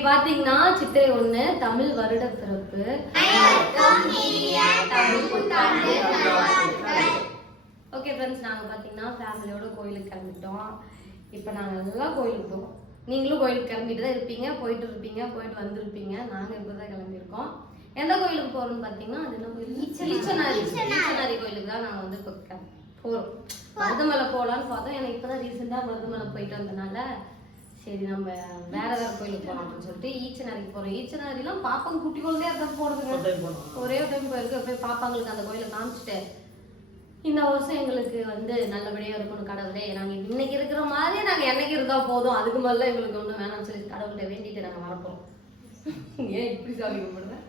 இன்னைக்கு பாத்தீங்கன்னா சித்திரை 1 தமிழ் வருட பிறப்பு. ஓகே ஃப்ரெண்ட்ஸ், நாங்க பாத்தீங்கன்னா ஃபேமிலியோட கோயிலுக்கு கிளம்பிட்டோம். இப்போ நாங்க எல்லாம் கோயிலுக்கு போறோம். நீங்களும் கோயிலுக்கு கிளம்பிட்டு தான் இருப்பீங்க, போயிட்டு வந்திருப்பீங்க. நாங்க இப்பதான் கிளம்பியிருக்கோம். எந்த கோயிலுக்கு போறோம்னு பாத்தீங்கன்னா அது என்ன கோயில்? ஈச்சனாரி கோயிலுக்கு தான் நாங்க வந்து இப்போ போறோம். மருதமலை போகலான்னு பார்த்தோம். எனக்கு இப்பதான் ரீசெண்டா மருதமலை போயிட்டு வந்தனால சரி நம்ம வேற கோயிலுக்கு போகலாம் அப்படின்னு சொல்லிட்டு ஈச்சனாரிக்கு போறோம். ஈச்சனாரிலாம் பாப்பாங்க குட்டி கொண்டே அதான் போறதுங்க. ஒரே டைம் போயிருக்கு. போய் பாப்பாங்களுக்கு அந்த கோயிலை காமிச்சிட்டு இந்த வருஷம் எங்களுக்கு வந்து நல்லபடியா இருக்கணும் கடவுளே, நாங்க இன்னைக்கு இருக்கிற மாதிரி நாங்க என்னைக்கு இருந்தா போதும், அதுக்கு மேல எங்களுக்கு ஒண்ணும் வேணாம்னு சொல்லி கடவுள்கிட்ட வேண்டிட்டு நாங்க வரப்போம். ஏன் இப்படி சாமி கும்பிடுறேன்?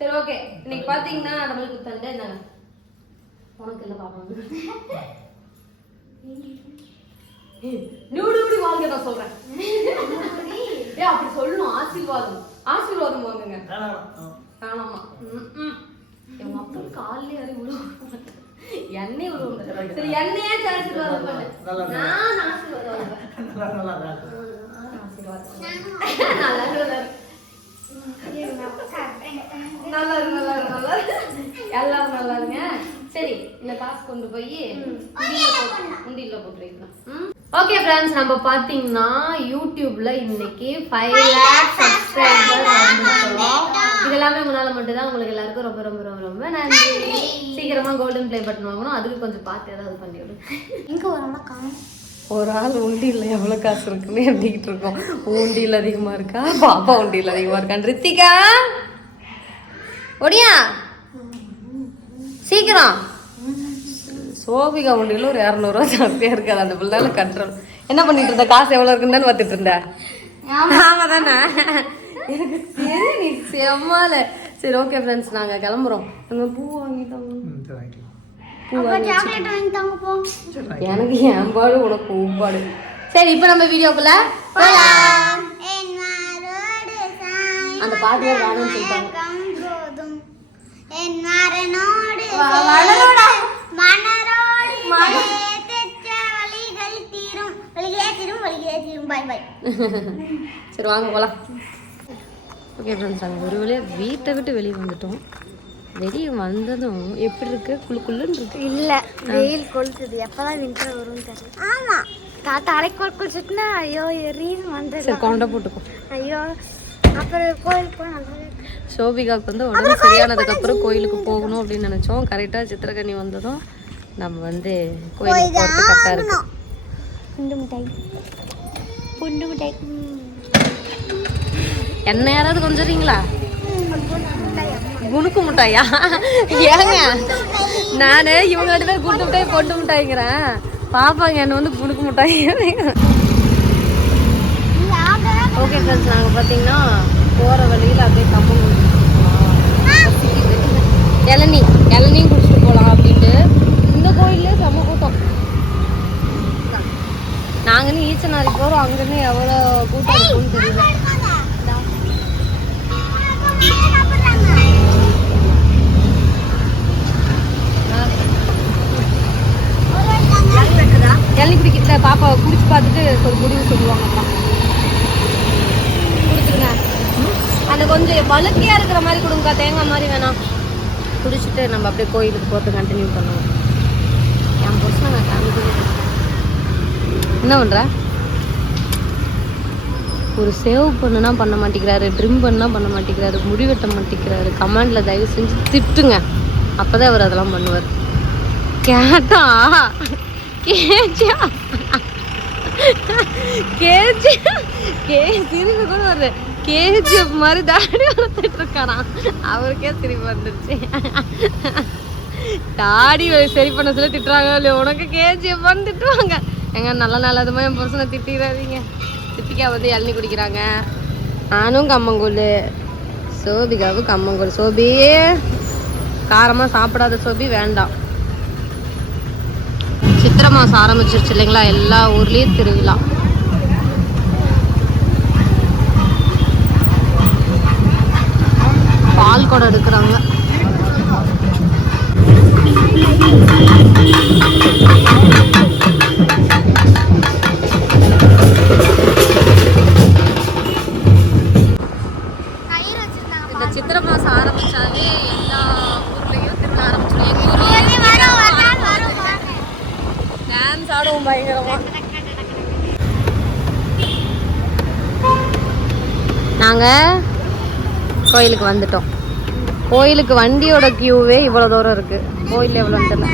சரி ஓகே, இன்னைக்கு பாத்தீங்கன்னா நம்மளுக்கு தண்டை என்ன உனக்கு இல்லை பாப்பாங்க நூடி வாங்க நான் சொல்றேன். ஏ அப்படி சொல்லணும். ஆசீர்வாதம் வாங்குங்க. வேணாமா? என் மக்கள் காலையிலே அறி விடுவாங்க. எண்ணெய் விடுவாங்க. சரி எண்ணெயே ஆசீர்வாதம் பண்ணு. நான் ஆசீர்வாதம் நல்லா எல்லாரும் நல்லா இருங்க. சரி, இந்த காசு கொண்டு போய் உண்டியில போட்டுருக்கலாம். ஓகே ஃப்ரெண்ட்ஸ், நம்ம பாத்தீங்கன்னா யூடியூப்ல இன்னைக்கு 5 lakh சப்ஸ்கிரைபர் வந்துட்டோம். இதெல்லாமே உங்களால மட்டும் தான். உங்களுக்கு எல்லாருக்கும் ரொம்ப ரொம்ப ரொம்ப ரொம்ப நன்றி. சீக்கிரமா கோல்டன் ப்ளே பட்டன் வாங்கணும். அதுக்கு கொஞ்சம் பார்த்து ஏதாவது பண்ணி விடுங்க. இங்க ஒரு ஆள் உண்டியில் எவ்வளவு காசு இருக்குன்னு எண்ணிக்கிட்டு இருக்கோம். உண்டியில் அதிகமா இருக்கா, பாப்பா உண்டியில் அதிகமா இருக்கா? ரித்திகா ஒடியா சீக்கிரம். சோபிகா உண்டியில் ஒரு 200 ரூபா ஜாஸ்தியா இருக்காது. அந்த பிள்ளைல கட்டுறோம். என்ன பண்ணிட்டு இருந்த? காசு எவ்வளவு இருக்குன்னு பார்த்துட்டு இருந்த? ஆமா தானே? எனக்கு சரி நீ செம்மால. சரி ஓகே ஃப்ரெண்ட்ஸ், நாங்க கிளம்புறோம். அங்க பூ வாங்கிட்டாங்க. எனக்கு என் பாடு உனக்கு ஊப்பாடு. சரி இப்போ நம்ம வீடியோக்குள்ள அந்த பாட்டு வேணும்னு சொல்லிட்டாங்க. சரி வாங்க போலாம். ஓகே ஃப்ரெண்ட்ஸ், நாங்கள் ஒரு வழியாக வீட்டை விட்டு வெளியே வந்துட்டோம். வெளியே வந்ததும் எப்படி இருக்கு? குளுன்னு இருக்கு. இல்லை, வெயில் கொளுத்துது. எப்போதான் வின்டர் வரும்னு தெரியல. ஆமாம், தாத்தா அரைக்கோள் குளிச்சுட்டுனா ஐயோ எரியும் வந்து. சரி கொண்டை போட்டுக்கோ. ஐயோ அப்புறம் கோயிலுக்கு போய் நல்லா. சோபிகாவுக்கு வந்து உடம்பு சரியானதுக்கப்புறம் கோயிலுக்கு போகணும் அப்படின்னு நினச்சோம். கரெக்டாக சித்திரக்கனி வந்ததும் நம்ம வந்து கோயிலுக்கு போகிறது கரெக்டாக இருக்கு. புண்டு மிட்டாய் என்ன யாராவது கொஞ்சறீங்களா? குணுக்கு மிட்டாயா? ஏங்க நானு இவங்க 2 பேர் குண்டு மிட்டாய் பொண்டு மிட்டாய்ங்கிறேன். பாப்பாங்க என்ன வந்து குணுக்கு மிட்டாய். ஓகே ஃப்ரெண்ட்ஸ், நாங்கள் பார்த்தீங்கன்னா போகிற வழியில் அப்படியே கம்பம் இளநீயும் குடிச்சிட்டு போகலாம் அப்படின்ட்டு. இந்த கோயிலே செம்ம கூட்டம். நாங்கன்னு ஈச்சனாரி போகிறோம். அங்கேருந்து எவ்வளோ கூட்டம் இருக்குன்னு தெரியல. இளநீ குடிக்கிட்ட பாப்பாவை குடிச்சு பார்த்துட்டு ஒரு முடிவு சொல்லுவாங்கப்பா. குடிச்சுருங்க. அந்த கொஞ்சம் வழுக்கையா இருக்கிற மாதிரி கொடுங்கக்கா, தேங்காய் மாதிரி வேணாம். குடிச்சிட்டு நம்ம அப்படியே கோயிலுக்கு போகிறது கண்டினியூ பண்ணுவோம். என் பொருள் நான் காமிச்சு என்ன பண்ணுற? ஒரு சேவ் பண்ணுனா பண்ண மாட்டேங்கிறாரு, ட்ரிம் பண்ணா பண்ண மாட்டேங்கிறாரு, முடி வெட்ட மாட்டேங்கிறாரு. கமெண்டில் தயவு செஞ்சு திட்டுங்க, அப்போதான் அவர் அதெல்லாம் பண்ணுவார். கேட்டா திரும்பி கூட வருது. கேஜிஎஃப் மாதிரி தாடி வளர்த்துட்டு இருக்கானா? அவருக்கே திரும்பி வந்துருச்சு. தாடி சரி பண்ண சொல்லி திட்டுறாங்க இல்லையா? உனக்கு கேஜிஎஃப் வந்து திட்டுவாங்க. எங்க நல்லதுமா என் பர்சனை திட்டிடாதீங்க. சித்திகா வந்து இளநீ குடிக்கிறாங்க. நானும் கம்மங்கூழ், சோபிகாவும் கம்மங்கூழ். சோபி காரமாக சாப்பிடாத சோபி வேண்டாம். சித்திரை மாதம் ஆரம்பிச்சிருச்சு இல்லைங்களா? எல்லா ஊர்லேயும் திருவிழா. பால் குடம் எடுக்கிறாங்க. பயங்கரமா. நாங்க கோயிலுக்கு வந்துட்டோம். கோயிலுக்கு வண்டியோட கியூவே இவ்வளவு தூரம் இருக்கு. கோயில் எவ்வளவு தெரியல.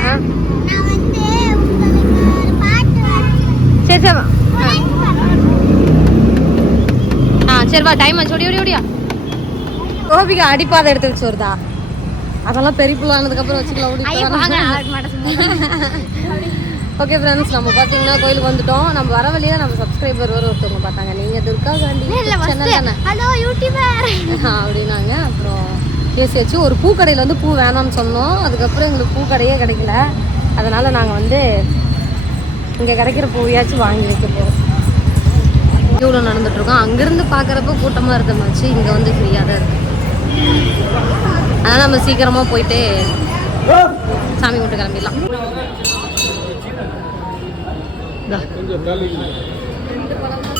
சரி சரி சரிவா டைம் ஆச்சு. ஓடி ஓடி ஓடியா. கோபிக்கு அடிப்பாதை எடுத்து வச்சு வருதா? அதெல்லாம் பெரிய பிள்ளை ஆனதுக்கப்புறம் வச்சுக்கலாம். ஓகே ஃப்ரெண்ட்ஸ், நம்ம பார்த்தீங்கன்னா கோயிலுக்கு வந்துட்டோம். நம்ம வர வழியாக நம்ம சப்ஸ்கிரைபர் ஒருத்தவங்க பார்த்தாங்க, நீங்கள் துர்கா காண்டி சேனல் தானே அப்படின்னாங்க. அப்புறம் பேசியாச்சு. ஒரு பூக்கடையில் வந்து பூ வேணாம்னு சொன்னோம். அதுக்கப்புறம் எங்களுக்கு பூக்கடையே கிடைக்கல. அதனால் நாங்கள் வந்து இங்கே கிடைக்கிற பூவையாச்சும் வாங்கி வைக்க போகிறோம். இவ்வளோ நடந்துட்டுருக்கோம். அங்கேருந்து பார்க்குறப்ப கூட்டமாக இருந்தமாச்சு. இங்கே வந்து ஃப்ரீயாக தான் இருக்குது. அதனால் நம்ம சீக்கிரமாக போயிட்டு சாமி கும்பிட்டு கிளம்பிடலாம். 2 பழம் தான்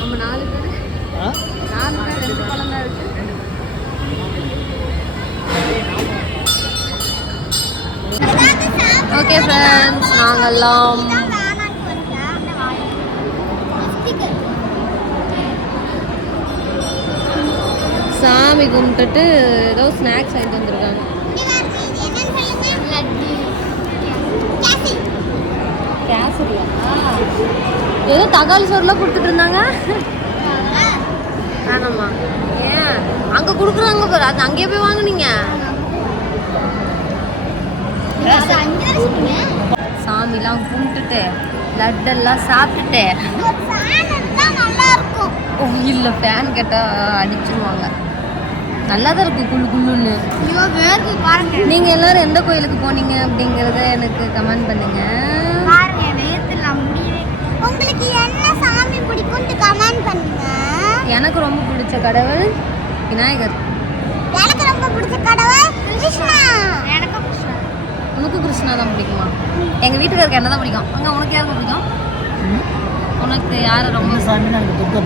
நம்ம 4 பேர் 2 பழம் தான் இருக்கு. ஓகே ஃப்ரெண்ட்ஸ், நாங்கெல்லாம் சாமி கும்பிட்டுட்டு ஏதோ ஸ்நாக்ஸ் வாங்கிட்டு வந்துருக்காங்க. கேசரியா? ஏதோ தக்காளி சோறுலாம் கொடுத்துட்டு இருந்தாங்க. வேணாமா? ஏன் அங்கே கொடுக்குறாங்க பாரு, அது அங்கேயே போய் வாங்குனீங்க. சாமிலாம் கும்பிட்டுட்டு லட்டெல்லாம் சாப்பிட்டுட்டு இல்லை ஃபேன் கேட்டால் அடிச்சிருவாங்க. நல்லா தான் இருக்கும் குள்ளு குள்ளுன்னு. நீங்கள் எல்லாரும் எந்த கோயிலுக்கு போனீங்க அப்படிங்கிறத எனக்கு கமெண்ட் பண்ணுங்க. உங்களுக்கு என்ன சாமி பிடிக்கும்னு கமெண்ட் பண்ணுங்க. எனக்கு ரொம்ப பிடிச்ச கடவுள் விநாயகர். எனக்கு ரொம்ப பிடிச்ச கடவுள் கிருஷ்ணா. எனக்கு கிருஷ்ணா. உனக்கு கிருஷ்ணா தான் பிடிக்குமா? எங்கள் வீட்டுக்காருக்கு என்ன தான் பிடிக்கும். அங்கே உனக்கு யாருக்கு பிடிக்கும்? உனக்கு யார் ரொம்ப சாமி? எனக்கு துர்கா.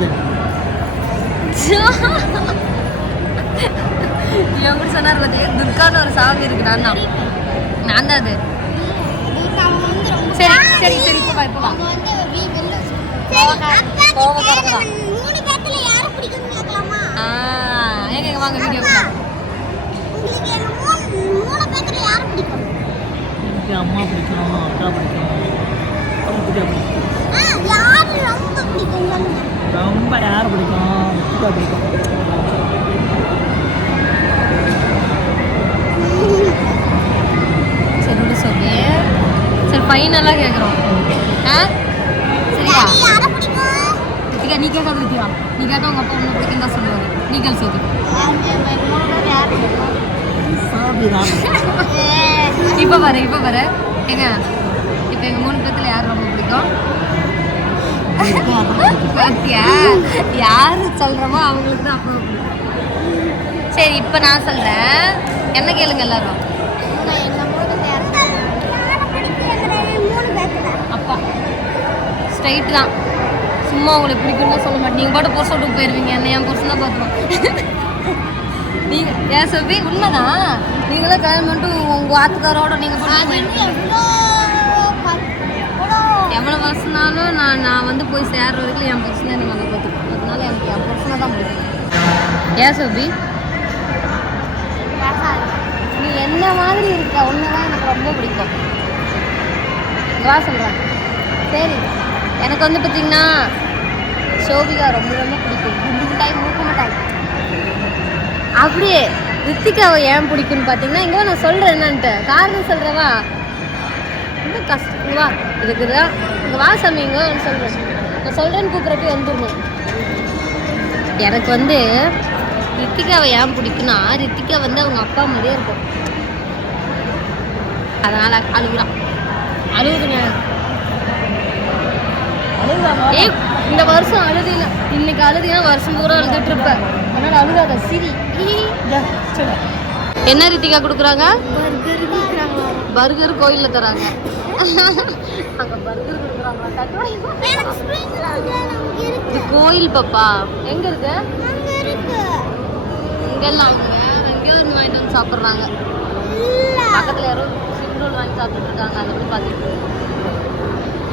எப்படி சொன்னார் பத்தி? துர்கான்னு ஒரு சாமி இருக்கு. நான் தான் அது. சரி சரி சரி இப்போ வா. எங்க வாங்க வீடியோ. அம்மா பிடிக்கும், அக்கா பிடிக்கும், ரொம்ப யார் பிடிக்கும்? பிடிக்கும். சரி சொல்லி சரி ஃபைனலாக கேட்குறோம். சரியா ரித்திகா, நீ கேட்காது ரித்திகா. நீ கேட்டால் உங்கள் அப்பா உங்களுக்கு பிடிக்கும் தான் சொல்லுவார். நீ கேள் சொல்லு. இப்போ பாரு ஏங்க, இப்போ எங்கள் 3 பேர்த்துல யார் ரொம்ப பிடிக்கும்? யாரு சொல்றமோ அவங்களுக்கு தான் அப்போ பிடிக்கும். சரி இப்போ நான் சொல்றேன், என்ன கேளுங்க எல்லாரும். அப்பா ஸ்ட்ரைட் தான். சும்மா உங்களுக்கு பிடிக்கும்னு சொல்ல மாட்டேன். நீங்கள் பாட்டு பொருள் சொல்லிட்டு போயிடுவீங்க. என்ன என் பொருள் தான் பார்த்துருவோம். நீங்கள் ஏன் சொல்லி உண்மைதான். நீங்களும் கல்யாணம் பண்ணிட்டு உங்கள் ஆத்துக்காரோட நீங்கள் எவ்வளோ வருஷனாலும் நான் வந்து போய் சேர்ற வரைக்கும் என் பர்சனை எனக்கு நல்லா பார்த்துக்கணும். அதனால எனக்கு என் பர்சனை தான் பிடிக்கும். ஏன் சோபி, நீ என்ன மாதிரி இருக்க ஒன்று தான் எனக்கு ரொம்ப பிடிக்கும். வா சொல்கிறேன். சரி, எனக்கு வந்து பார்த்தீங்கன்னா சோபிகா ரொம்ப ரொம்ப பிடிக்கும். குண்டு மிட்டாய், மூக்கு மிட்டாய். அப்படியே ரித்திகாவை ஏன் பிடிக்கும்னு பார்த்தீங்கன்னா, இங்கே நான் சொல்கிறேன் என்னன்ட்டு காரணம் சொல்கிறவா. ரொம்ப கஷ்டம். வா இருக்குதா இங்கே வா சாமிங்க சொல்கிறேன். நான் சொல்கிறேன்னு கூப்பிட்றப்ப வந்துடணும். எனக்கு வந்து ரித்திகாவை ஏன் பிடிக்குன்னா, ரித்திகா வந்து அவங்க அப்பா மாதிரியே இருக்கும். அதனால் அழுகுறான். அழுகுதுங்க. ஏ இந்த வருஷம் அழுதில, இன்னைக்கு அழுதினா வருஷம் பூரா அழுதுட்டு இருப்பேன். அதனால் அழுகாத சிரி. என்ன ரித்திகா கொடுக்குறாங்க? பர்கர் கோயிலில் தராங்க. அங்கே பர்கர் கொடுக்குறாங்க. இது கோயில் பாப்பா. எங்கே இருக்கு? இங்கெல்லாம் எங்கேயோ ஒன்று வாங்கிட்டு வந்து சாப்பிட்றாங்க. பக்கத்தில் யாரும் சிம்ரோல் வாங்கி சாப்பிட்டுட்டு இருக்காங்க. அதை போய் பார்த்துட்டு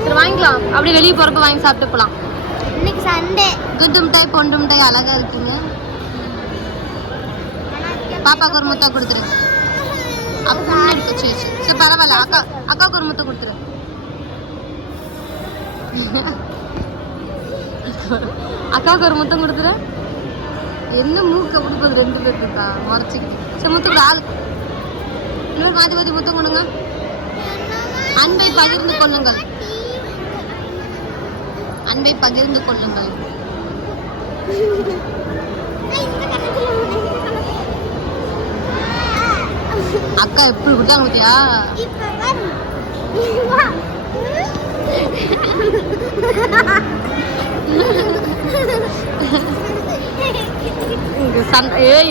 சரி வாங்கிக்கலாம், அப்படியே வெளியே போறப்ப வாங்கி சாப்பிட்டு போலாம். இன்னைக்கு சண்டே. குண்டு மிட்டாய் பொண்டு மிட்டாய் அழகா இருக்குங்க. பாப்பாக்கு ஒரு முத்தம் கொடுத்துரு. அப்பா எடுத்து சரி பரவாயில்ல, அக்காவுக்கு ஒரு முத்தம் கொடுத்துரு. அக்காவுக்கு ஒரு முத்தம் கொடுத்துரு. என்ன மூக்க கொடுப்பது 2 பேருக்குக்கா முறைச்சிக்கிட்டு. சரி முத்தம் ஆள் இன்னொரு மாற்றி மாற்றி முத்தம் கொடுங்க. அன்பை பகிர்ந்து கொள்ளுங்கள், அன்பை பகிர்ந்து கொள்ளுங்கள். அக்கா எப்படி கொடுத்தாங்க பத்தியா?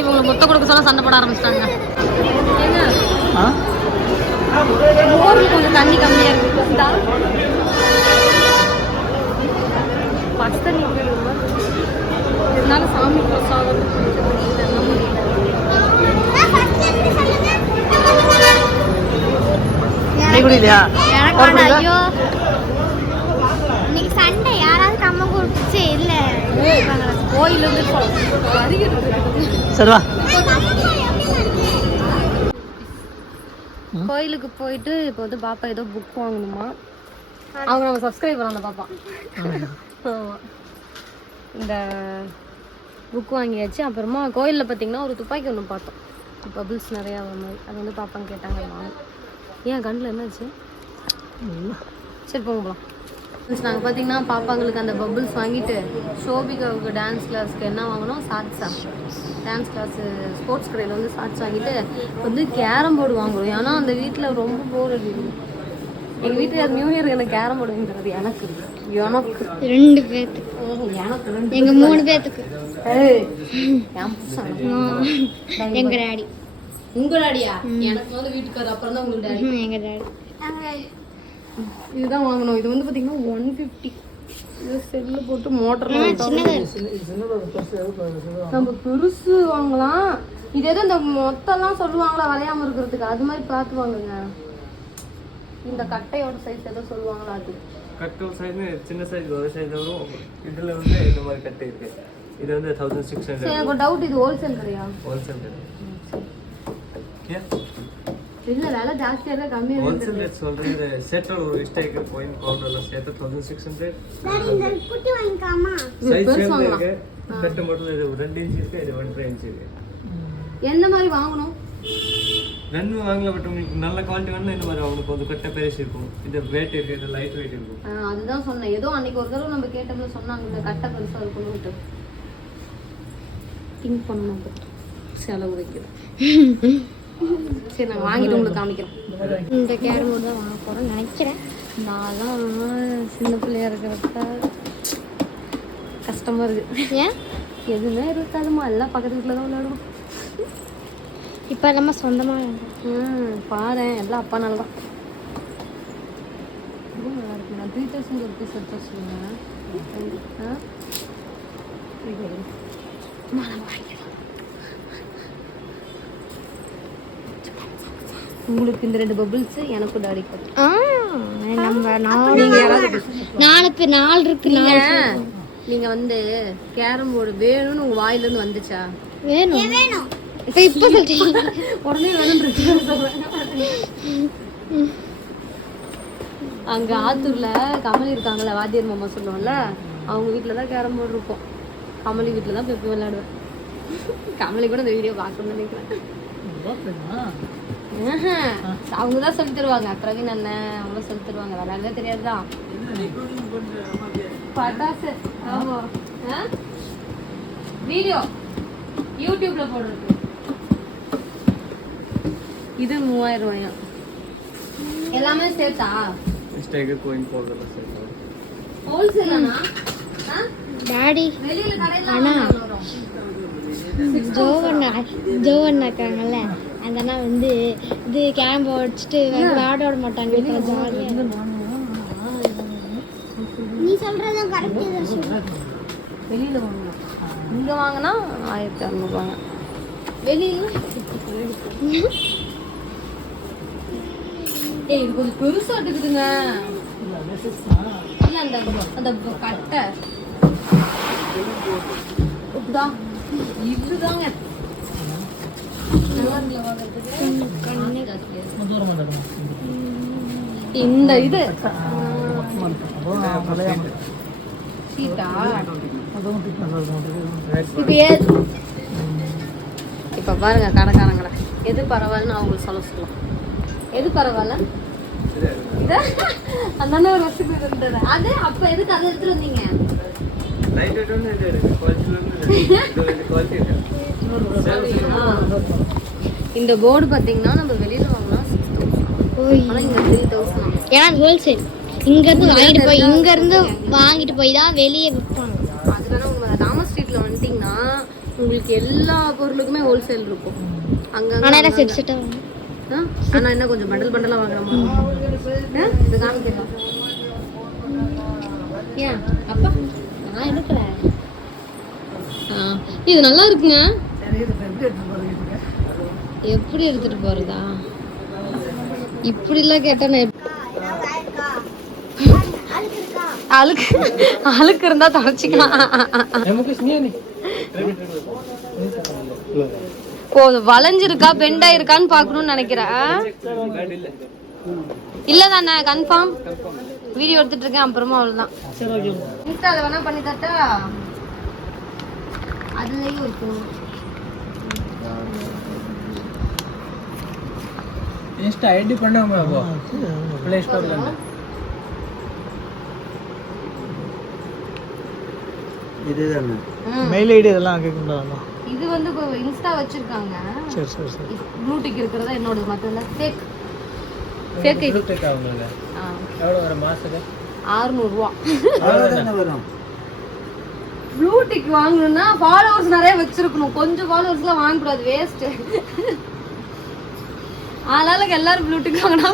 இவங்களை மொத்த கொடுக்க சொல்ல சண்டை போட ஆரம்பிச்சிட்டாங்க. கொஞ்சம் தண்ணி கம்மியா இருக்கு. பஸ் தண்ணி இருந்தாலும் சாமி பிரசாதம் ஐயோ இன்னைக்கு சண்டே. யாராவது கம்ம கொடுத்து இல்ல கோயில் வந்து கோயிலுக்கு போயிட்டு இப்போ வந்து பாப்பா ஏதோ புக் வாங்கணுமா. அவங்க நம்ம சப்ஸ்கிரைப் பண்ணலாம் பாப்பா. இந்த புக் வாங்கியாச்சு. அப்புறமா கோயிலில் பார்த்தீங்கன்னா ஒரு துப்பாக்கி ஒன்று பார்த்தோம், பபிள்ஸ் நிறையா வர மாதிரி. அது வந்து பாப்பாங்க கேட்டாங்க. ஏன் கண்ணில் என்னாச்சு? சரி போங்க போகலாம். நாங்கள் பார்த்தீங்கன்னா பாப்பாங்களுக்கு அந்த பபிள்ஸ் வாங்கிட்டு ஷோபிகாவுக்கு டான்ஸ் கிளாஸ்க்கு என்ன வாங்கினோம், ஷார்ட்ஸா டான்ஸ் கிளாஸு ஸ்போர்ட்ஸ் கடையில் வந்து ஷார்ட்ஸ் வாங்கிட்டு வந்து கேரம் போர்டு வாங்குறோம். ஏன்னா அந்த வீட்டில் ரொம்ப போர் அடிக்குது. எங்கள் வீட்டில் நியூ இயருக்கு எனக்கு கேரம் போர்டு வாங்கிக்கிறது. எனக்கு 2 பேருக்கு, எனக்கு எங்கள் 3 பேத்துக்கு. எங்கள் டாடி. உங்கள் டாடியா? எனக்கு வந்து வீட்டுக்காரர், அப்புறம் தான் உங்களுக்கு டாடி. எங்கள் டாடி. இதுதான் வாங்கணும். இது வந்து பார்த்தீங்கன்னா 150. இது செல்லு போட்டு மோட்டர் நம்ம பெருசு வாங்கலாம். இது எதோ இந்த மொத்தம்லாம் சொல்லுவாங்களா வளையாமல் இருக்கிறதுக்கு, அது மாதிரி பார்த்து வாங்குங்க. இந்த கட்டையோட சைஸ் ஏதோ சொல்லுவாங்களா, அது கட்டோட சைஸ் சின்ன சைஸ் ஒரு சைஸ் வரும். இதில் வந்து இந்த மாதிரி கட்டை இருக்கு. இது வந்து 1600. எனக்கு டவுட், இது ஹோல்சேல் கடையா? ஹோல்சேல் கடை. இல்ல வேலை ஜாஸ்தியா இருக்கா கம்மியா இருக்கு? ஹோல்சேல் ரேட் சொல்றது செட்டோட ஒரு ஸ்டைக் பாயிண்ட் பவுடர்ல சேர்த்து 1600. குட்டி வாங்கிக்காமா? சைஸ் சேம் இருக்கு. கட்ட மட்டும் இது 2 இன்ச் இருக்கு, இது 1.5 இன்ச் இருக்கு. எந்த மாதிரி வாங்கணும்? ரெண்டு வாங்கல, பட் உங்களுக்கு நல்ல குவாலிட்டி வேணும்னா இந்த மாதிரி வாங்கணும். கொஞ்சம் கட்ட பெருசு இருக்கும். இது வெயிட் இருக்கு, இது லைட் வெயிட் இருக்கும். அதுதான் சொன்னேன். ஏதோ அன்னைக்கு ஒரு தடவை நம்ம கேட்டப்ப சொன்னாங்க இந்த கட்டை பெருசா இருக்கணும்னு. திங்க் பண்ணணும், செலவு வைக்கிறோம். சரி நான் வாங்கிட்டு உங்களுக்கு காமிக்கிறேன். இந்த கேரம் போர்டு தான் வாங்க போகிறோம்னு நினைக்கிறேன். நான் தான் சின்ன பிள்ளையா இருக்கிறப்ப கஷ்டமாக இருக்குது. ஏன்? எதுவுமே இருக்காதுமா, எல்லாம் பக்கத்து வீட்டில் தான் விளையாடுவோம். இப்போ எல்லாமே சொந்தமாக பாரு எல்லாம் அப்பா நாள் தான். ரொம்ப நல்லா இருக்கு. நான் 3000 ருபீஸ் எடுத்து வச்சுருந்தேன். உங்களுக்கு இந்த 2 பபிள்ஸ், எனக்கு டாடி நம்ம 4 இருக்கு. நீங்க வந்து கேரம் போர்டு வேணும்னு உங்க வாயில இருந்து வந்துச்சா? வேணும் இப்போ சொல்றீங்க. உடனே வேணும். அங்க ஆத்தூர்ல கமலி இருக்காங்கல்ல, வாத்தியார் மாமா சொல்லுவோம்ல, அவங்க வீட்டுல தான் கேரம் போர்டு இருக்கும். கமலி வீட்டுல தான் போய் விளையாடுவேன். கமலி கூட இந்த வீடியோ பார்க்கணும்னு நினைக்கிறேன். அவங்க தான் சொல்லி தருவாங்க. பிரவீன் அண்ணன் அவங்க சொல்லி தருவாங்க. விளையாடவே தெரியாதுதான். பட்டாசு ஆமா வீடியோ யூடியூப்ல போடுறது. இது 3000 ரூபாயா? எல்லாமே சேர்த்தா? ஸ்டைக் கோயின் பவுடர்ல சேர்த்து ஹோல்சேலானா? டாடி வெளியில கடையில அண்ணா ஜோவண்ணா இருக்காங்கல்ல, அந்த அண்ணா வந்து இது கேரம் வச்சுட்டு விளையாட விட மாட்டாங்க. நீ சொல்றதும் கரெக்ட். வெளியில வாங்கலாம். இங்க வாங்கினா 1600 ரூபாங்க. வெளியில இது கொஞ்சம் பெருசா இருக்குதுங்க. இல்ல அந்த அந்த கட்டை இதுதான் இதுதாங்க இந்த இது சீட்டா இப்ப பாருங்க கடைக்காரங்கள எது பரவாயில்லன்னு அவங்களுக்கு சொல்லலாம். எது பரவாயில்ல இது அந்த ஒரு ரெசிபி இருந்தது அது அப்ப எதுக்கு அதை எடுத்துட்டு வந்தீங்க? இந்த போர்டு பாத்தீங்கன்னா நம்ம வெளியில வாங்கினா 6,000 ஆனா இங்க 3,000. ஏன்னா ஹோல்சேல் இங்கேருந்து வாங்கிட்டு போய் இங்கேருந்து வாங்கிட்டு போய் தான் வெளியே விற்பாங்க. அது வேணா உங்க தாமஸ் ஸ்ட்ரீட்ல வந்துட்டீங்கன்னா உங்களுக்கு எல்லா பொருளுக்குமே ஹோல்சேல் இருக்கும். அங்க ஆனால் செட் செட்டாக ஆனா என்ன கொஞ்சம் பண்டல் பண்டலா வாங்குற மாதிரி இது காமிக்கலாம். ஏன் அப்பா நான் எடுக்கிறேன். இது நல்லா இருக்குங்க. எப்படி எடுத்துட்டு போறதா? இப்படிலாம் கேட்டா நான் அழுக்கு அழுக்கு இருந்தா தொடச்சிக்கலாம். ஓ வளைஞ்சிருக்கா பெண்டா இருக்கான்னு பாக்கணும்னு நினைக்கிறேன். இல்ல தானே கன்ஃபார்ம் வீடியோ எடுத்துட்டு இருக்கேன். அப்புறமா அவ்வளவுதான். இன்ஸ்டா அதை வேணா பண்ணி தட்டா அதுலயும் இருக்கும். இன்ஸ்டா ஐடி பண்ணாம போ ப்ளே ஸ்டோர்ல இதுதானே மெயில் ஐடி இதெல்லாம் கேக்குறாங்க. இது வந்து இன்ஸ்டா வச்சிருக்காங்க. சரி சரி சரி ப்ளூ டிக் இருக்குறதா என்னோட மத்தல ஃபேக் ஃபேக் ஐடி டிக் ஆகும்ல. எவ்வளவு வர மாசத்துக்கு? 600 ரூபாய் அவ்வளவுதான் வரும். ப்ளூ டிக் வாங்கணும்னா ஃபாலோவர்ஸ் நிறைய வச்சிருக்கணும். கொஞ்சம் ஃபாலோவர்ஸ்லாம் வாங்க கூடாது, வேஸ்ட். ஆளாளுக்கு எல்லாரும் ப்ளூ டிக் வாங்கினா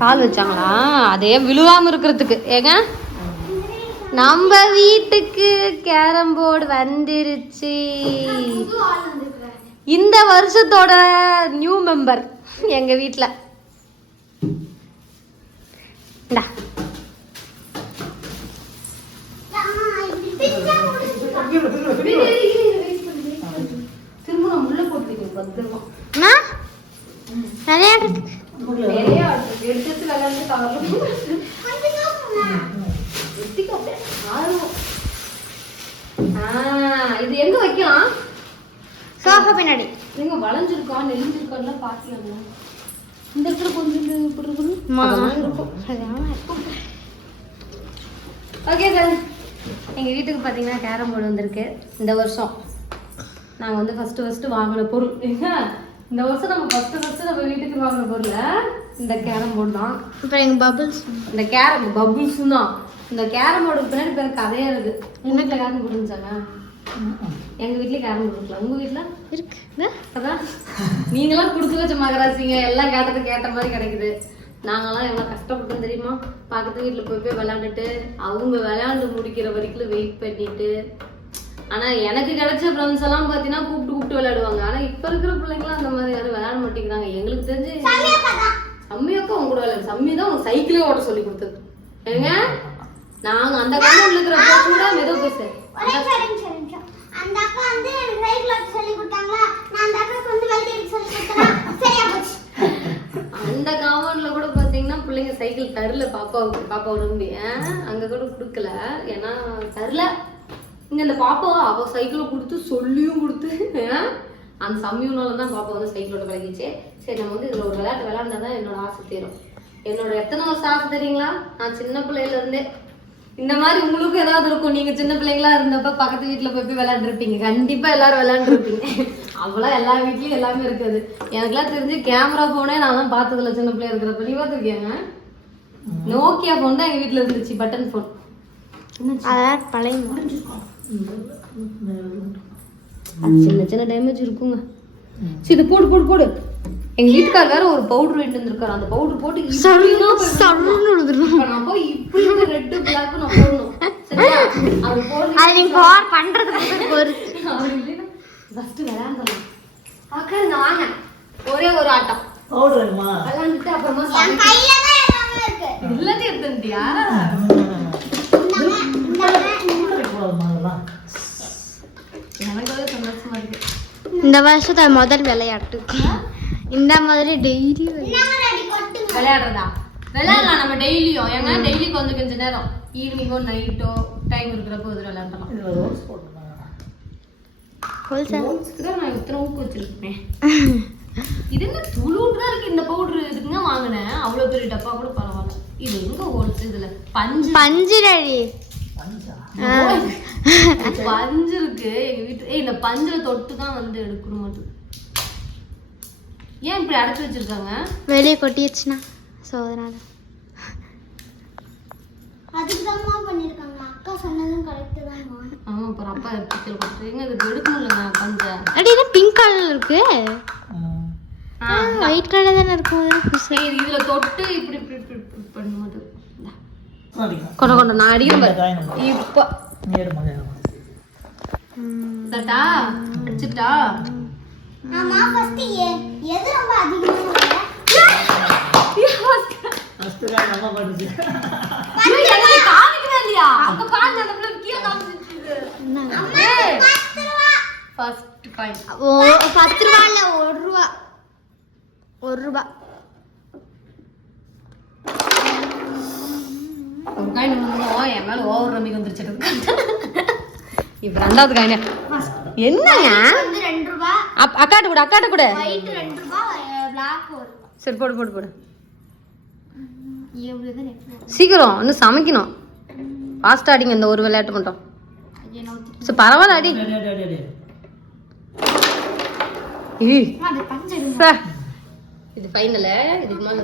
கால் வச்சாங்களா? அதே விழுவாம இருக்கிறதுக்கு. ஏங்க நம்ம வீட்டுக்கு கேரம் போர்டு வந்துருச்சு. இந்த வருஷத்தோட நியூ மெம்பர் எங்க வீட்ல. திரும்ப உள்ள போட்டுருக்கீங்க பத்திரமா. நிறைய எடுத்து விளையாண்டு இது எங்க வைக்கலாம்? சோஃபா பின்னாடி எங்க வளைஞ்சிருக்கா நெளிஞ்சிருக்கான்னு பாக்கலாம். இந்த இடத்துல கொஞ்சம் இப்படி இருக்கும். ஓகே சார், எங்கள் வீட்டுக்கு பார்த்தீங்கன்னா கேரம் போர்டு வந்திருக்கு இந்த வருஷம். நாங்கள் வந்து ஃபஸ்ட்டு வாங்கின பொருள் ஏங்க இந்த வருஷம் நம்ம ஃபஸ்ட்டு நம்ம வீட்டுக்கு வாங்கின பொருள் இந்த கேரம் போர்டு தான். அப்புறம் எங்கள் பபிள்ஸ், இந்த கேரம் பபுள்ஸும் தான். இந்த கேரம் போர்டுக்கு பின்னாடி பேர் கதையாக இருக்குது. உங்கள் வீட்டில் கேரம் போர்டு இருந்துச்சாங்க? எங்கள் வீட்லேயே கேரம் போர்டு இருக்கலாம். உங்கள் வீட்டில் இருக்கு. அதான் நீங்களாம் கொடுத்து வச்ச மகராசிங்க, எல்லாம் கேட்டது கேட்ட மாதிரி கிடைக்குது. நாங்களாம் எவ்வளோ கஷ்டப்பட்டோம் தெரியுமா? பக்கத்து வீட்டில் போய் விளையாண்டுட்டு அவங்க விளையாண்டு முடிக்கிற வரைக்கும் வெயிட் பண்ணிட்டு. ஆனால் எனக்கு கிடைச்ச ஃப்ரெண்ட்ஸ் எல்லாம் பார்த்தீங்கன்னா கூப்பிட்டு விளையாடுவாங்க. ஆனால் இப்போ இருக்கிற பிள்ளைங்களாம் அந்த மாதிரி யாரும் விளையாட மாட்டேங்கிறாங்க. எங்களுக்கு தெரிஞ்சு சம்மியாக்கா அவங்க கூட விளையாடு. சம்மி தான் அவங்க சைக்கிளே ஓட்ட சொல்லி கொடுத்தது. ஏங்க நாங்கள் அந்த காலத்தில் இருக்கிற கூட மெதோ பேச அந்த அக்கா வந்து சைக்கிள் ஓட்ட சொல்லி கொடுத்தாங்களா, நான் அந்த அக்காக்கு வந்து வண்டி எடுக்க சொல்லி கொடுத்தேன். சரியா போச்சு. அந்த காமௌண்ட்ல கூட பாத்தீங்கன்னா பிள்ளைங்க சைக்கிள் தரல. பாப்பா விரும்பி அங்க கூட கொடுக்கல, ஏன்னா தரல. இங்க இந்த பாப்பா அவ சைக்கிளை கொடுத்து சொல்லியும் கொடுத்து அந்த சமயம்னால தான் பாப்பா வந்து சைக்கிளோட பழகிச்சு. சரி நம்ம வந்து இதுல ஒரு விளையாட்டு விளையாண்டாதான் என்னோட ஆசை தீரும். என்னோட எத்தனை வருஷம் ஆசை தெரியுங்களா? நான் சின்ன பிள்ளையில இருந்தே இந்த மாதிரி உங்களுக்கும் ஏதாவது இருக்கும். நீங்க சின்ன பிள்ளைங்களா இருந்தப்ப பக்கத்து வீட்டுல போய் விளையாண்டுருப்பீங்க. கண்டிப்பா எல்லாரும் விளையாண்டுருப்பீங்க. அவ்வளோ எல்லா வீட்லயும் எல்லாமே இருக்குது. எனக்குலாம் தெரிஞ்சு கேமரா போனே நான் தான் பார்த்ததில்ல சின்ன பிள்ளையா இருக்கிறப்ப. நீ பார்த்துருக்கியாங்க? நோக்கியா போன் தான் எங்க வீட்டுல இருந்துச்சு, பட்டன் போன். அதான் பழைய சின்ன டேமேஜ் இருக்குங்க. சரி இது போடு. எங்க வீட்டுக்கார் வேற ஒரு பவுடர் வாங்கிட்டு வந்திருக்காரு. அந்த பவுடர் போட்டு நான் போய் இப்படி ரெட் பிளாக் நான் போடணும். சரியா? அவர் ஃபர்ஸ்ட் விளையாண்டலாம். வாங்க ஒரே ஒரு ஆட்டம் விளையாண்டுட்டு அப்புறமா எல்லாத்தையும் எடுத்துட்டியா? எனக்கு வந்து சந்தோஷமா இருக்கு. இந்த வருஷத்தை முதல் விளையாட்டு இந்த மாதிரி டெய்லி விளையாடுறதா? விளையாடலாம் நம்ம டெய்லியும். ஏன்னா டெய்லி கொஞ்சம் கொஞ்ச நேரம் ஈவினிங்கோ நைட்டோ டைம் இருக்கிறப்போ இது விளையாடலாம். நான் இத்தனை ஊக்கு வச்சிருக்கேன். இது என்ன துளுண்டு தான் இருக்கு. இந்த பவுடர் இதுக்குங்க வாங்கினேன். அவ்வளோ பெரிய டப்பா கூட பரவாயில்ல. இது எங்க ஹோல்ஸ் இதுல பஞ்சு பஞ்சு ரெடி பஞ்சு இருக்கு எங்க வீட்டு. இந்த பஞ்சுல தொட்டு தான் வந்து எடுக்கணும் மட்டும். ஏன் இப்படி அடைச்சு வச்சிருக்காங்க? வெளியே கொட்டிடுச்சுன்னா ஸோ அதனால ஆமா அப்புறம் அப்பா எடுத்து கொடுத்துருங்க. இது எடுக்கணும்ல பஞ்சை. அடி இது பிங்க் கலர்ல இருக்கு. ஒயிட் கலர் தானே இருக்கும். சரி இதுல தொட்டு இப்படி இப்படி இப்படி பண்ணும்போது கொண்ட கொண்ட நான் அடிக்கிறேன். இப்போ சட்டா அடிச்சுட்டா. ஆமா ஃபர்ஸ்ட் எது ரொம்ப அதிகமா காமிக்கவே இல்லையா? அங்க பாருங்க அந்த பிள்ளை கீழே காமிச்சிட்டு. First coin. ஓ 10 ரூபாய் இல்ல 1 ரூபாய். 1 ரூபாய். ஒரு காயின் வந்துடும். என் மேல ஓவர் ரம்மிக்கு வந்துருச்சு. இப்ப ரெண்டாவது காயின் என்னங்க? வந்து 2 ரூபாய். அக்காட்ட கூட அக்காட்ட கூட ஒயிட் 2 ரூபாய் பிளாக் 1 ரூபாய். சரி போடு போடு போடு. எவ்வளவு தான் நெட் சீக்கிரம் இன்னும் சமைக்கணும். ஃபாஸ்ட் ஆடிங்க இந்த ஒரு விளையாட்டு மட்டும். சரி பரவாயில்ல அடி. அது பஞ்சு இது ஃபைனல். இதுக்கு மேல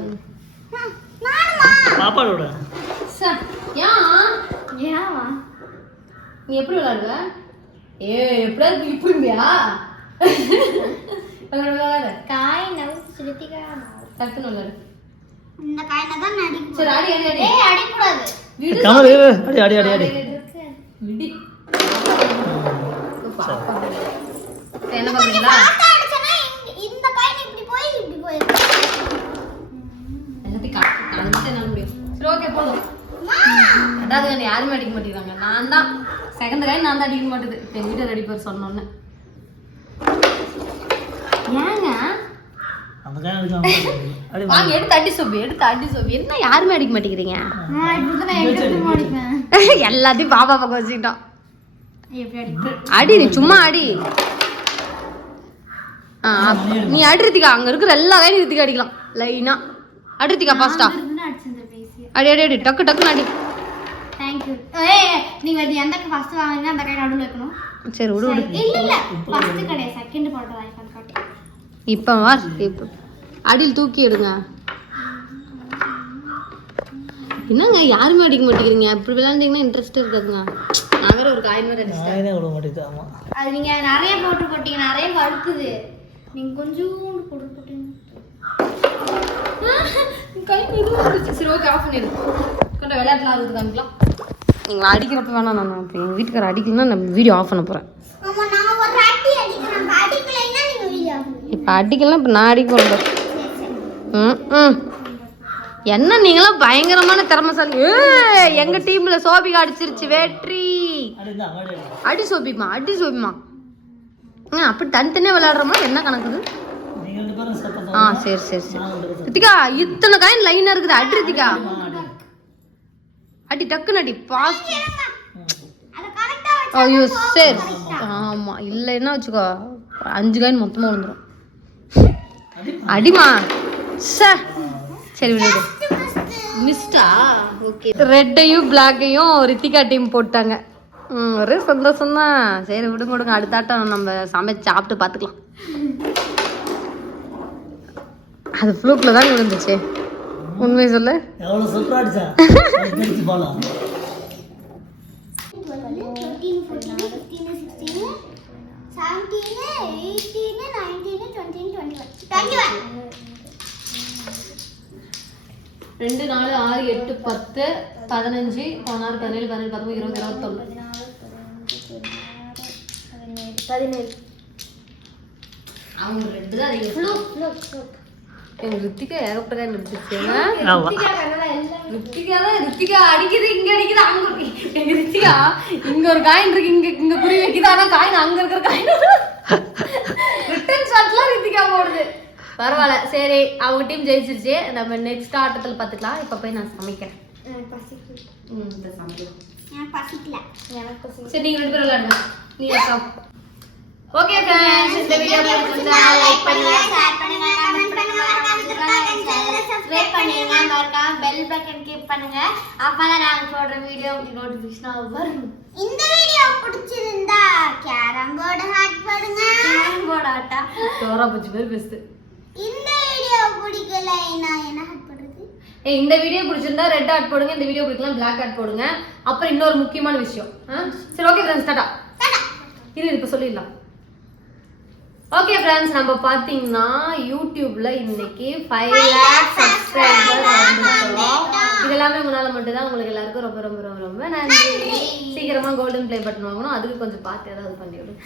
பாப்பாடோட ஏவா நீ எப்படி விளையாடுவ? எப்படி இப்படியா விளையாடு? காய் நவுத்து சுத்திக்கா டக்குன்னு விளையாடு. இந்த காயினை தான் அடிக்கும். சரி அடி அடி அடி. ஏய் அடி கூடாது. விடு. அடி அடி அடி அடி. விடி. பாப்பா. என்ன பண்றீங்களா? பாத்தா அடிச்சனா இந்த காயின் இப்படி போய் எல்லாத்தையும் காட்டு. அது மட்டும் என்னால முடியும். சரி ஓகே போதும். அதாவது என்ன யாருமே அடிக்க மாட்டேங்கிறாங்க. நான் தான் செகண்ட் காயின் நான் தான் அடிக்க மாட்டேது. எங்க வீட்டை ரெடி பேர் சொன்னோன்னு ஏங்க அந்த காய் அடி. வாங்க எடுத்து அடி சோபி எடுத்து அடி சோபி. என்ன யாருமே அடிக்க மாட்டேங்கிறீங்க? நான் இப்படி தான் எடுத்து அடிப்பேன். எல்லாத்தையும் பாப்பா பக்கம் வச்சுக்கிட்டோம். எப்படி அடிப்பேன்? அடி நீ சும்மா அடி. நீ அடி ரித்திகா. அங்க இருக்கிற எல்லா காயும் ரித்திகா அடிக்கலாம் லைனா. அடி ரித்திகா ஃபாஸ்டா. அடி அடி அடி டக்கு டக்குன்னு அடி. Thank you. ஏய் நீங்க அது எந்த ஃபர்ஸ்ட் வாங்குறீங்க அந்த கை நடுவுல வைக்கணும். சரி விடு விடு. இல்ல இல்ல ஃபர்ஸ்ட் கடை செகண்ட் போட்டா ஐபோன் காட்டு. இப்போ வா இப்போ அடியில் தூக்கி எடுங்க. என்னங்க யாருமே அடிக்க மாட்டேங்கிறீங்க? இப்படி விளையாண்டிங்கன்னா இன்ட்ரெஸ்ட் இருக்காதுங்க. நான் வேற ஒரு காயின் வேற அடிச்சேன். காயினே விட மாட்டேங்குது. ஆமா அது நீங்க நிறைய போட்டீங்க நிறைய வழுக்குது. நீங்க கொஞ்சம் போட்டீங்க. கை மெதுவாக இருந்துச்சு. சரி ஓகே ஆஃப் பண்ணிடு. கொண்ட விளையாட்டுலாம் இருக்குது காமிக்கலாம். நீங்கள் அடிக்கிறப்ப வேணாம். நான் இப்போ எங்கள் வீட்டுக்கார அடிக்கணும்னா நான் வீடியோ ஆஃப் பண்ண போகிறேன். ஆமா நான் ஒரு அடி அடிக்கிறேன். அடிக்கலைன்னா நீங்க வீடியோ ஆஃப் பண்ணுங்க. இப்போ அடிக்கலாம். இப்போ நான் அடிக்க போகிறேன். என்ன நீங்களாம் பயங்கரமான திறமைசாலி. எங்க டீம்ல சோபிகா அடிச்சிருச்சு. வெற்றி. அடி சோபிமா அடி சோபிமா. அப்படி தனித்தனியா விளையாடுறோமா? என்ன கணக்குது? சரி சரி சரி ரித்திகா. இத்தனை காயின் லைனா இருக்குது. அடி ரித்திகா அடி டக்குன்னு அடி பாஸ்ட். ஐயோ சரி ஆமா இல்லைன்னா வச்சுக்கோ 5 காயின் மொத்தமா விழுந்துடும். அடிமா சரி விடு. மிஸ்டா ஓகே. ரெட்டையும் பிளாக்கையும் ரித்திகா டீம் போட்டாங்க. ஒரே சந்தோஷம் தான். சரி விடுங்க விடுங்க. அடுத்தாட்டம் நம்ம சமைச்சு சாப்பிட்டு பார்த்துக்கலாம். அது ஃப்ளூக்கில் தான் விழுந்துச்சு. உண்மை சொல்லு. எவ்வளோ சூப்பராக அடிச்சா போகலாம். 12, 13, 14, 15, 16, 17, 18, 19, 20, 21. 2 4 6 8 10 15 16 17 18 19 20 21 17. அவங்க 2 தான் அதிகம். எங்க ரித்திகா ஏகப்பட்ட காய் நடிச்சிருச்சு ஆமா. ரித்திகா அடிக்குது இங்க அடிக்குது அங்க எங்க ரித்திகா இங்க ஒரு காயின் இருக்கு இங்க குறி வைக்குது ஆனா காயின் அங்க இருக்கிற காயின் ரிட்டன் ஷாட்லாம் ரித்திகா போடுது பரவாயில்ல சரி அவங்க டீம் ஜெயிச்சிருச்சு நம்ம நெக்ஸ்ட் ஆட்டத்துல பாத்துக்கலாம் இப்ப போய் நான் சமைக்கிறேன் சரி நீங்க 2 பேரும் விளையாடுங்க நீ அக்கா ஓகே फ्रेंड्स இந்த வீடியோ பிடிச்சிருந்தா லைக் பண்ணுங்க ஷேர் பண்ணுங்க கமெண்ட் பண்ணுங்க சப்ஸ்கிரைப் பண்ணுங்க மறக்காம பெல் பட்டன் கிளிக் பண்ணுங்க அப்பதான் நாங்க போடுற வீடியோ உங்களுக்கு நோட்டிஃபிகேஷன் வரும் இந்த வீடியோ பிடிச்சிருந்தா கேரம் போர்டு ஹார்ட் போடுங்க கேரம் போர்டு ஆட்டா டோரா பச்சி பேர் பெஸ்ட் இந்த வீடியோ பிடிக்கலைனா என்ன ஹார்ட் போடுறது இந்த வீடியோ பிடிச்சிருந்தா ரெட் ஹார்ட் போடுங்க இந்த வீடியோ பிடிக்கலாம் Black ஹார்ட் போடுங்க அப்புறம் இன்னொரு முக்கியமான விஷயம் சரி ஓகே फ्रेंड्स டாடா இது இப்ப சொல்லிடலாம் ஓகே फ्रेंड्स நம்ம பாத்தீங்கன்னா யூடியூப்ல இன்னைக்கு 5 lakh சப்ஸ்கிரைபர் வந்துட்டோம் இதெல்லாம் உங்களால மட்டும் தான் உங்களுக்கு எல்லாருக்கும் ரொம்ப ரொம்ப ரொம்ப ரொம்ப நன்றி சீக்கிரமா கோல்டன் ப்ளே பட்டன் வாங்கணும் அதுக்கு கொஞ்சம் பார்த்து ஏதாவது பண்ணி விடுங்க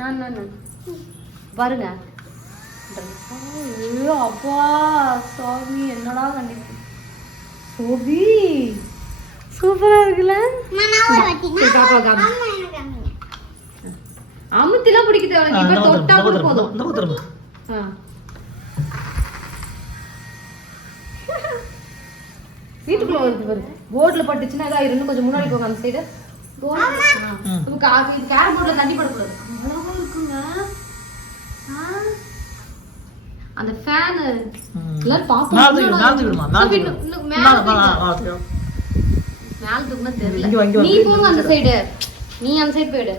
நான் பாருங்க அப்பா சாமி என்னடா கண்டிப்பா சோபி சூப்பரா இருக்குல்ல அமுத்திலாம் பிடிக்க தேவை இப்ப தொட்டா கூட போதும் வீட்டுக்குள்ள வருது பாரு போர்ட்ல பட்டுச்சுன்னா இதா இன்னும் கொஞ்சம் முன்னாடி போங்க அந்த சைடு கேரம் போர்ட்ல தண்ணி படக்கூடாது அவ்வளவா இருக்குங்க அந்த ஃபேன் எல்லாரும் பாப்போம் மேல தூக்குனா தெரியல நீ போங்க அந்த சைடு நீ அந்த சைடு போயிடு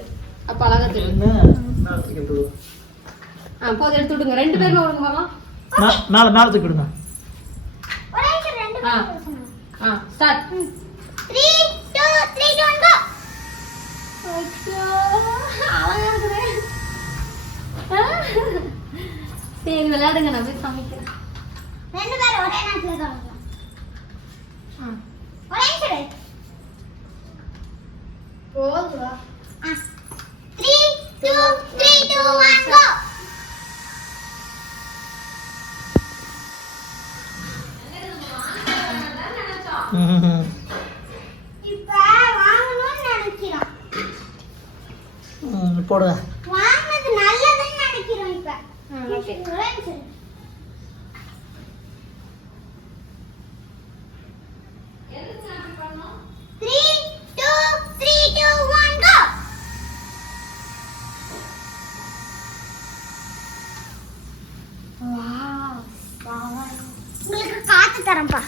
அப்ப அழகா தெரியும் போது எடுத்து விடுங்க 2 பேரும் விடுங்க மாமா மேல தூக்கி விடுங்க ஸ்டார்ட் 3 2 3 1 கோ ஐயோ அழகா இருக்குதே சரி விளையாடுங்க நான் போய் சமைக்கிறேன் 2 பேரும் ஒரே நேரத்துல தான் ஒரே நிமிஷம் போதுவா 3 2 3 2 1 கோ இப்ப வாங்கணும்னு நினைக்கிறோம் போடுங்க வாங்குறது நல்லதுன்னு நினைக்கிறோம் இப்ப ஒரே நிமிஷம் 3 2 3 2 1 go வாவ் உங்களுக்கு காத்து தரேன்ப்பா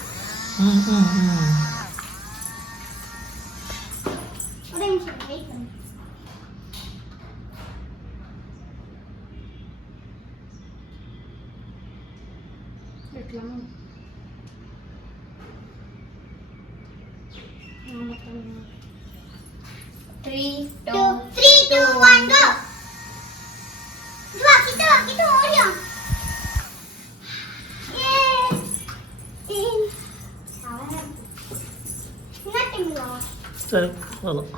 ஒரே நிமிஷம் வெயிட் பண்ணுங்க வைக்கலாம் 3 2 3 2 1 go kita ஓடியா சரி போதும்